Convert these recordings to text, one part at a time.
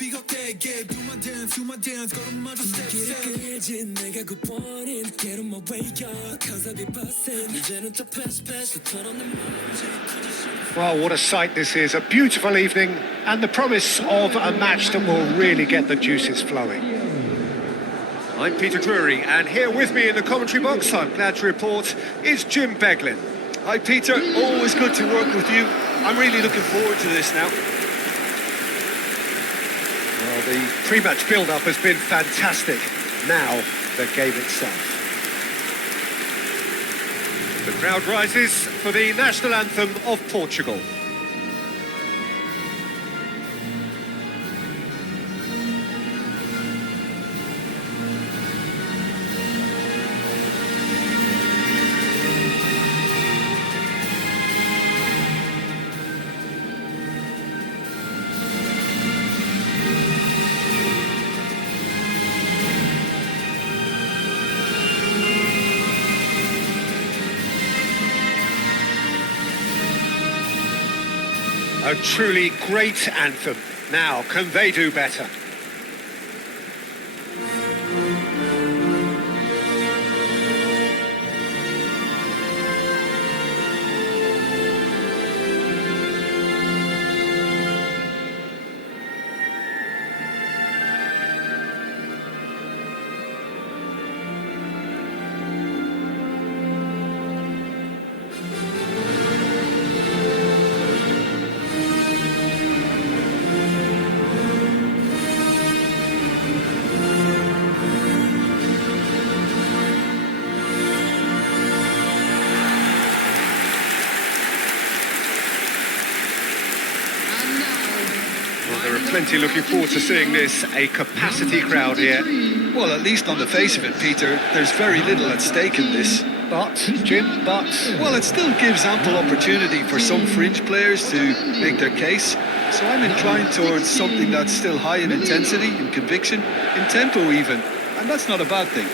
뜨겁게 do my dance, do my dance, 걸음마저 step step. 내가 원인 get on my way up, cause I be bustin'. 이제는 또 pass pass, turn on the music. Well, what a sight this is. A beautiful evening and the promise of a match that will really get the juices flowing. I'm Peter Drury, and here with me in the commentary box, I'm glad to report, is Jim Beglin. Hi Peter, always good to work with you. I'm really looking forward to this now. Well, the pre-match build-up has been fantastic. Now, the game itself. The crowd rises for the national anthem of Portugal. A truly great anthem. Now, can they do better? There are plenty looking forward to seeing this, a capacity crowd here. Well, at least on the face of it, Peter, there's very little at stake in this. But, Jim, but... Well, it still gives ample opportunity for some fringe players to make their case. So I'm inclined towards something that's still high in intensity, in conviction, in tempo even. And that's not a bad thing.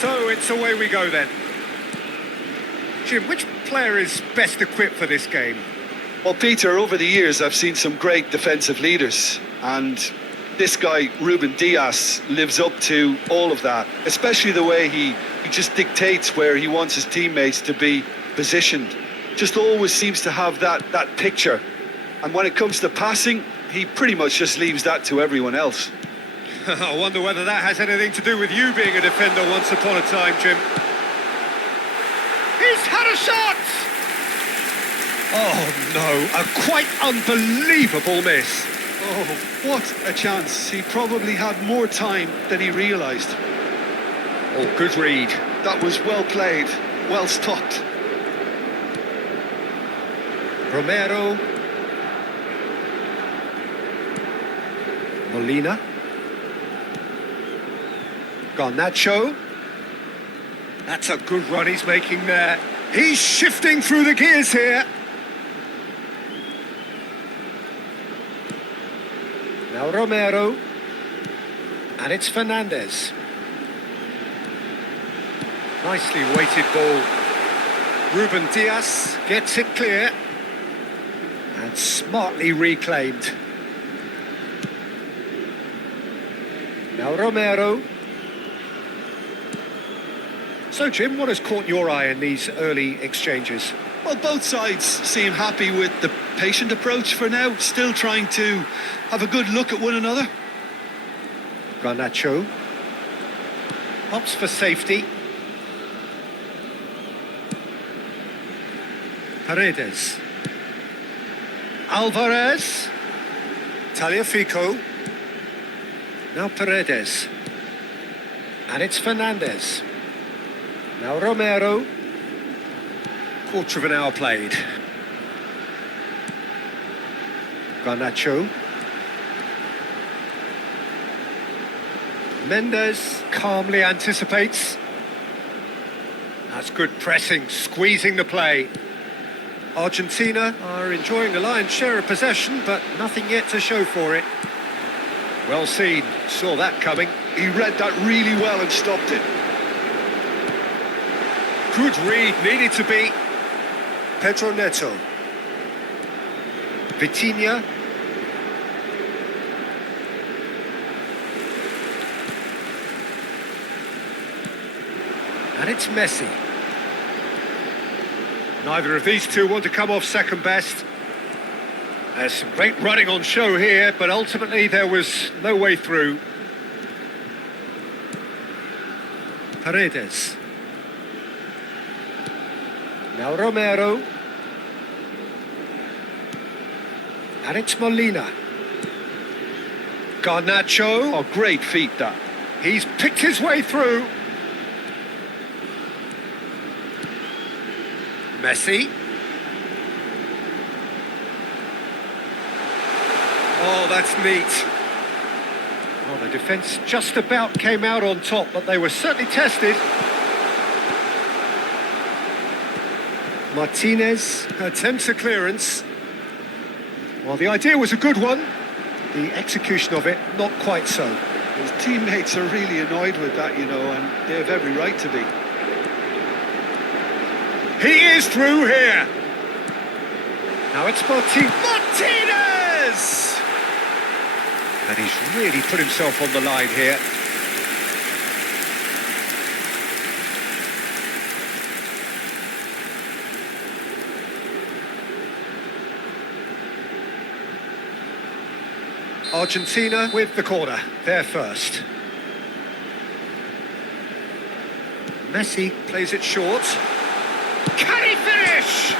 So it's away we go then. Jim, which player is best equipped for this game? Well, Peter, over the years I've seen some great defensive leaders, and this guy, Ruben Dias, lives up to all of that, especially the way he just dictates where he wants his teammates to be positioned. Just always seems to have that picture. And when it comes to passing, he pretty much just leaves that to everyone else. I wonder whether that has anything to do with you being a defender once upon a time, Jim. He's had a shot! Oh no, a quite unbelievable miss. Oh, what a chance. He probably had more time than he realised. Oh, good read. That was well played, well stopped. Romero. Molina. Garnacho. That's a good run he's making there. He's shifting through the gears here. Now Romero. And it's Fernandez. Nicely weighted ball. Ruben Dias gets it clear. And smartly reclaimed. Now Romero. So, Jim, what has caught your eye in these early exchanges? Well, both sides seem happy with the patient approach for now, still trying to have a good look at one another. Garnacho opts for safety. Paredes. Alvarez. Tagliafico. Now Paredes. And it's Fernandez. Now Romero. Quarter of an hour played. Garnacho. Mendes calmly anticipates. That's good pressing, squeezing the play. Argentina are enjoying a lion's share of possession, but nothing yet to show for it. Well seen, saw that coming. He read that really well and stopped it. Good read, needed to be. Pedro Neto. Vitinha. And it's Messi. Neither of these two want to come off second best. There's some great running on show here, but ultimately there was no way through. Paredes. Now Romero. And it's Molina. Garnacho. Oh, great feat, that. He's picked his way through. Messi. Oh, that's neat. Well, the defence just about came out on top, but they were certainly tested. Martinez attempts a clearance. Well, the idea was a good one. The execution of it, not quite so. His teammates are really annoyed with that, you know, and they have every right to be. He is through here. Now it's Martinez! And he's really put himself on the line here. Argentina with the corner, they're first. Messi plays it short. Can he finish?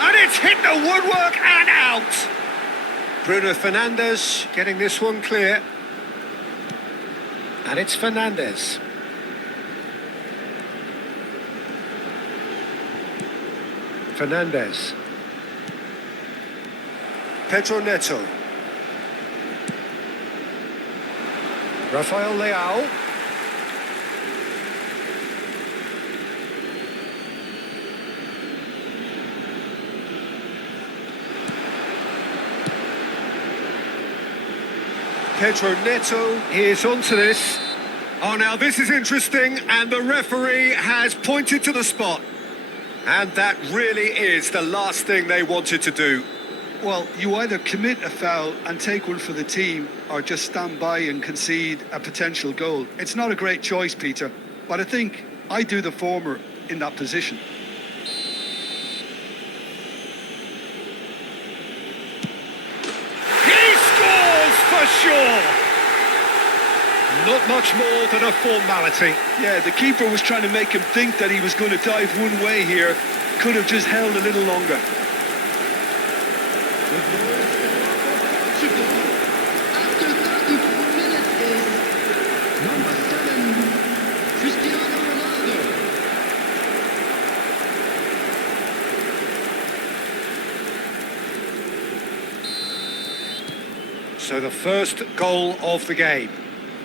And it's hit the woodwork and out. Bruno Fernandes getting this one clear. And it's Fernandes. Fernandes. Pedro Neto. Rafael Leao. Pedro Neto is onto this. Oh, now this is interesting, and the referee has pointed to the spot. And that really is the last thing they wanted to do. Well, you either commit a foul and take one for the team, or just stand by and concede a potential goal. It's not a great choice, Peter, but I think I do the former in that position. For sure. Not much more than a formality. Yeah, the keeper was trying to make him think that he was going to dive one way here. Could have just held a little longer. After 34 minutes is number 7, Cristiano Ronaldo. So the first goal of the game.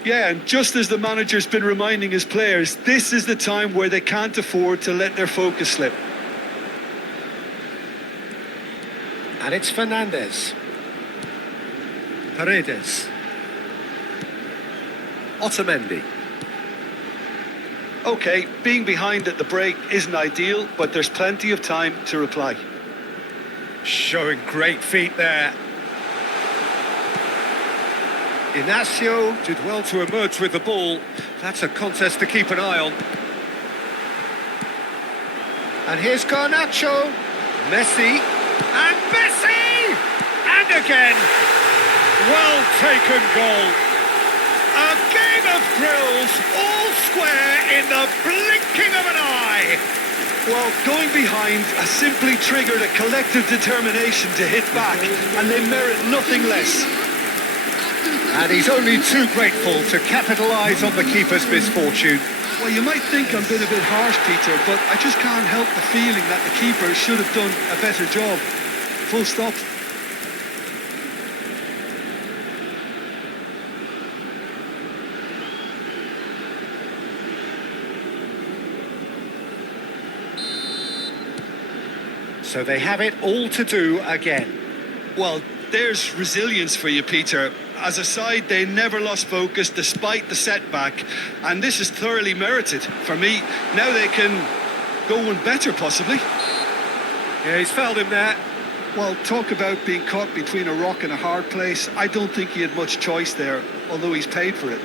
Yeah, and just as the manager's been reminding his players, this is the time where they can't afford to let their focus slip. And it's Fernandes. Paredes. Otamendi. Okay, being behind at the break isn't ideal, but there's plenty of time to reply. Showing great feet there. Inacio did well to emerge with the ball. That's a contest to keep an eye on. And here's Garnacho. Messi. And Messi! And again. Well taken goal. A game of thrills, all square in the blinking of an eye. Well, going behind has simply triggered a collective determination to hit back, and they merit nothing less. After And he's only too grateful to capitalise on the keeper's misfortune. Well, you might think I'm being a bit harsh, Peter, but I just can't help the feeling that the keeper should have done a better job. Full stop. So they have it all to do again. Well, there's resilience for you, Peter. As a side, they never lost focus despite the setback, and this is thoroughly merited. For me, now they can go one better, possibly. Yeah, he's fouled him there. Well, talk about being caught between a rock and a hard place. I don't think he had much choice there, although he's paid for it.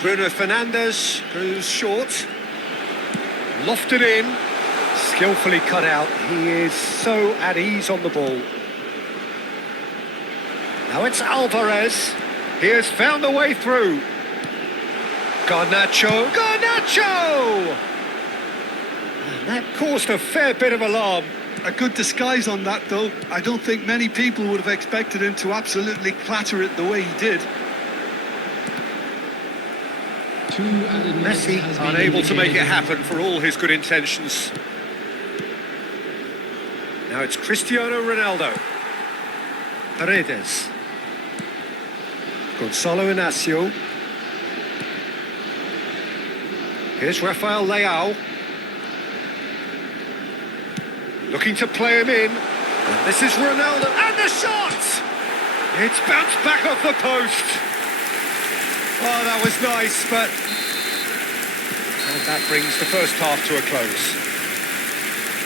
Bruno Fernandes goes short. Lofted in. Skillfully cut out. He is so at ease on the ball. Now it's Alvarez. He has found a way through. Garnacho. Garnacho! And that caused a fair bit of alarm. A good disguise on that, though. I don't think many people would have expected him to absolutely clatter it the way he did. Messi unable to make it happen for all his good intentions. Now it's Cristiano Ronaldo. Paredes. Gonzalo Inacio. Here's Rafael Leao. Looking to play him in. And this is Ronaldo. And the shot! It's bounced back off the post. Oh, that was nice, but... And that brings the first half to a close.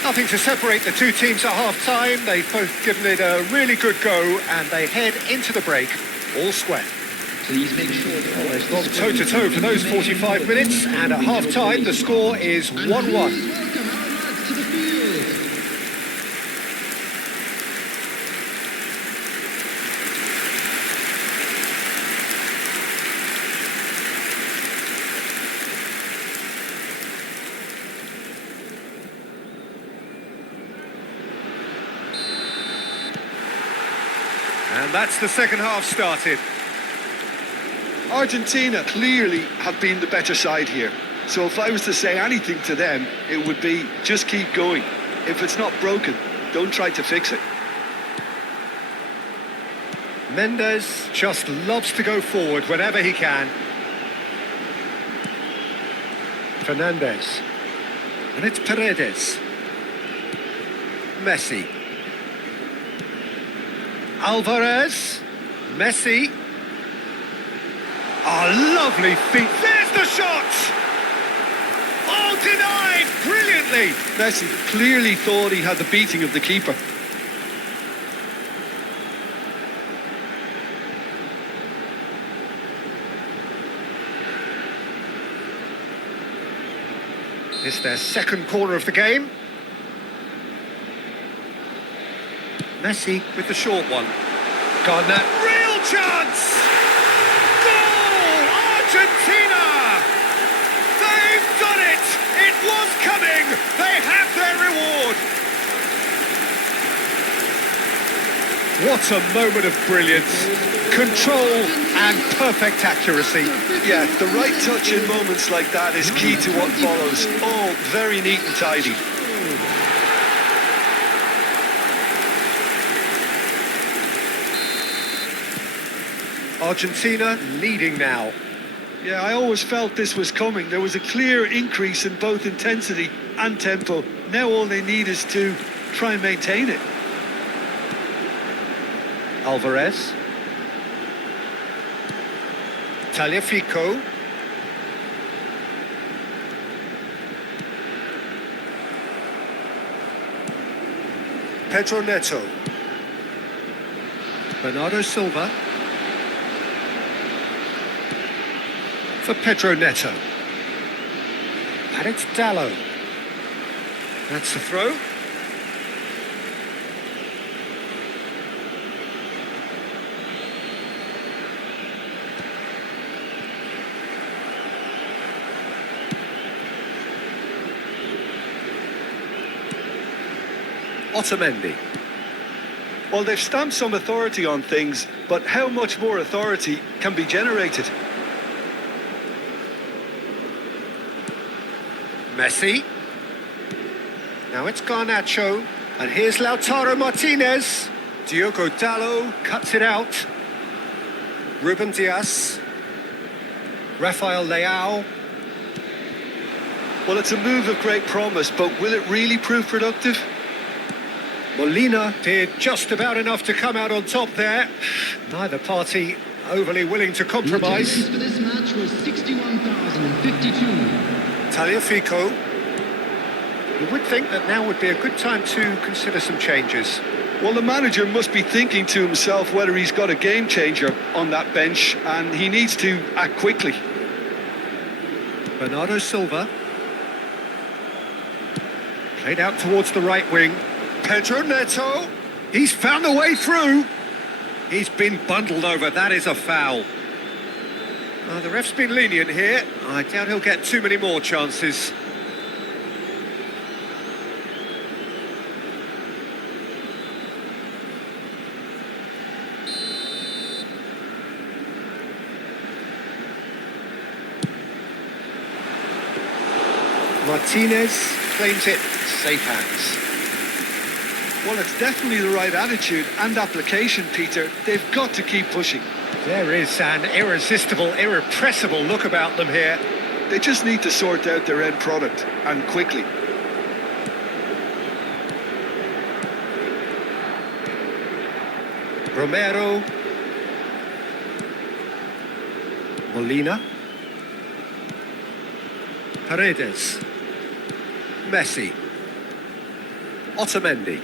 Nothing to separate the two teams at half-time. They've both given it a really good go, and they head into the break all square. Please make sure They've gone toe-to-toe for those 45 minutes, and at half-time the score is 1-1. And that's the second half started. Argentina clearly have been the better side here. So if I was to say anything to them, it would be just keep going. If it's not broken, don't try to fix it. Mendes just loves to go forward whenever he can. Fernandes. And it's Paredes. Messi. Alvarez. Messi. Oh, lovely feet. There's the shot! Oh, denied brilliantly. Messi clearly thought he had the beating of the keeper. It's their second corner of the game. Messi with the short one. Gardner, real chance! Goal! Argentina! They've done it! It was coming! They have their reward! What a moment of brilliance. Control and perfect accuracy. Yeah, the right touch in moments like that is key to what follows. All very neat and tidy. Argentina leading now. Yeah, I always felt this was coming. There was a clear increase in both intensity and tempo. Now all they need is to try and maintain it. Alvarez. Tagliafico. Pedro Neto. Bernardo Silva. For Pedro Neto. And it's Dallo. That's the throw. Otamendi. Well, they've stamped some authority on things, but how much more authority can be generated? Messi. Now it's Garnacho. And here's Lautaro Martinez. Diogo Dallo cuts it out. Ruben Dias. Rafael Leao. Well, it's a move of great promise, but will it really prove productive? Molina did just about enough to come out on top there. Neither party overly willing to compromise. The attendance for this match was 61,052. Tagliafico. You would think that now would be a good time to consider some changes. Well, the manager must be thinking to himself whether he's got a game changer on that bench, and he needs to act quickly. Bernardo Silva. Played out towards the right wing. Pedro Neto. He's found a way through. He's been bundled over. That is a foul. The ref's been lenient here. I doubt he'll get too many more chances. Martinez claims it. Safe hands. Well, it's definitely the right attitude and application, Peter. They've got to keep pushing. There is an irresistible, irrepressible look about them here. They just need to sort out their end product, and quickly. Romero. Molina. Paredes. Messi. Otamendi.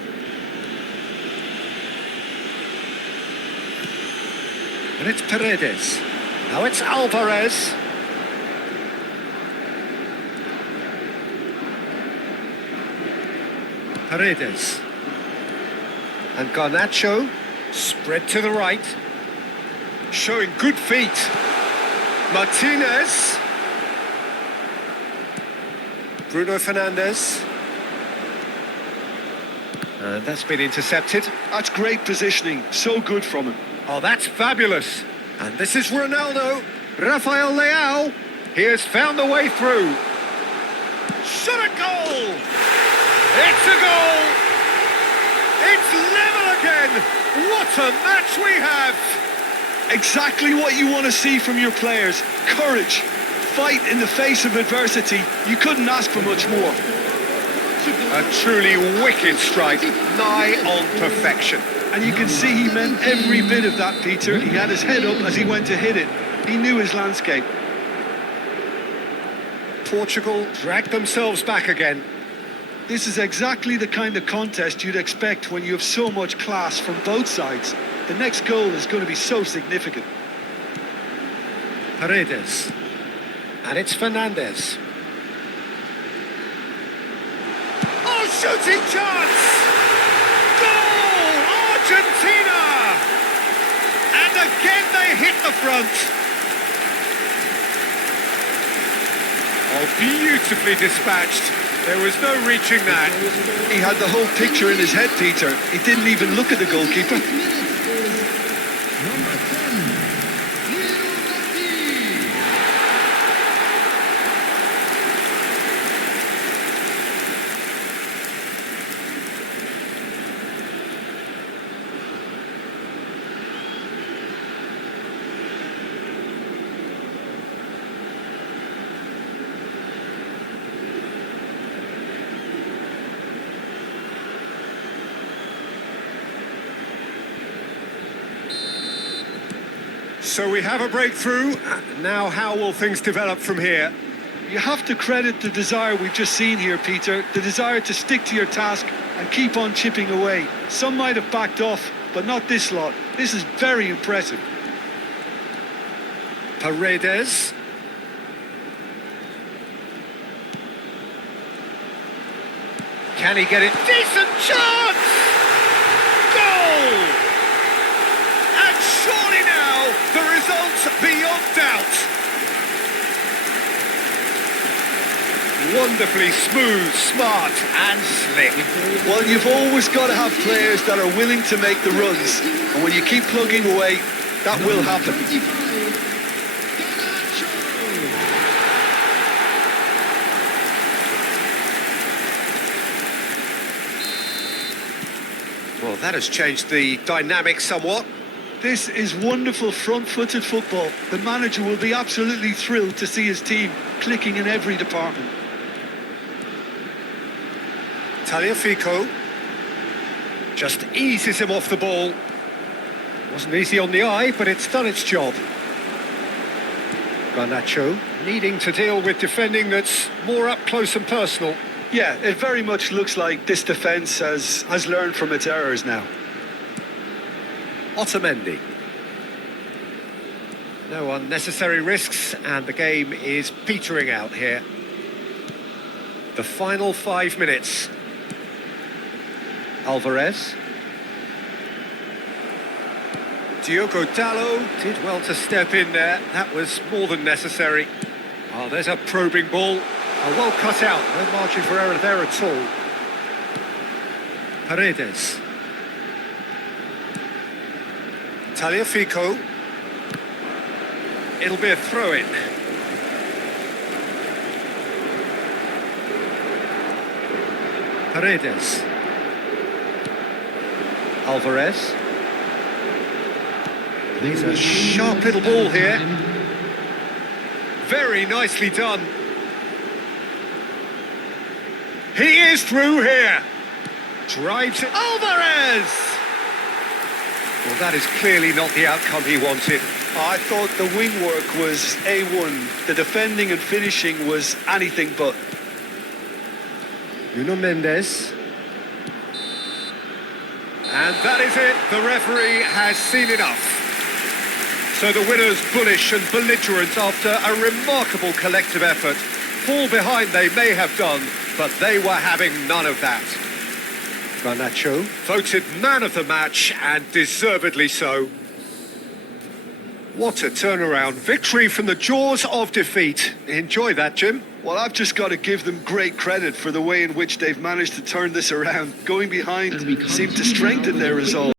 And it's Paredes. Now it's Alvarez. Paredes. And Garnacho. Spread to the right. Showing good feet. Martinez. Bruno Fernandes. And that's been intercepted. That's great positioning. So good from him. Oh, that's fabulous. And this is Ronaldo. Rafael Leao. He has found the way through. Shot a goal! It's a goal! It's level again! What a match we have! Exactly what you want to see from your players. Courage. Fight in the face of adversity. You couldn't ask for much more. A truly wicked strike, nigh on perfection. And you can see he meant every bit of that, Peter. He had his head up as he went to hit it. He knew his landscape. Portugal dragged themselves back again. This is exactly the kind of contest you'd expect when you have so much class from both sides. The next goal is going to be so significant. Paredes. And it's Fernandes. Oh, shooting chance! Goal! Argentina! And again they hit the front. Oh, beautifully dispatched. There was no reaching that. He had the whole picture in his head, Peter. He didn't even look at the goalkeeper. So we have a breakthrough. Now how will things develop from here? You have to credit the desire we've just seen here, Peter. The desire to stick to your task and keep on chipping away. Some might have backed off, but not this lot. This is very impressive. Paredes. Can he get it? Decent chance! Goal! And surely now, the result's beyond doubt. Wonderfully smooth, smart and slick. Well, you've always got to have players that are willing to make the runs, and when you keep plugging away, that will happen. Well, that has changed the dynamic somewhat. This is wonderful front-footed football. The manager will be absolutely thrilled to see his team clicking in every department. Tagliafico just eases him off the ball. Wasn't easy on the eye, but it's done its job. Garnacho needing to deal with defending that's more up close and personal. Yeah, it very much looks like this defence has learned from its errors now. Otamendi. No unnecessary risks, and the game is petering out here. The final 5 minutes. Alvarez. Diogo Dalot did well to step in there. That was more than necessary. Oh, there's a probing ball. Oh, well cut out. No margin for error there at all. Paredes. Tagliafico. It'll be a throw-in. Paredes. Alvarez. There's a sharp little ball here. Very nicely done. He is through here. Drives it. Alvarez! Well, that is clearly not the outcome he wanted. I thought the wing work was A1. The defending and finishing was anything but. Nuno Mendes. And that is it. The referee has seen enough. So the winners, bullish and belligerent after a remarkable collective effort. Fall behind they may have done, but they were having none of that. Garnacho voted man of the match, and deservedly so. What a turnaround. Victory from the jaws of defeat. Enjoy that, Jim. Well, I've just got to give them great credit for the way in which they've managed to turn this around. Going behind seemed to strengthen their resolve.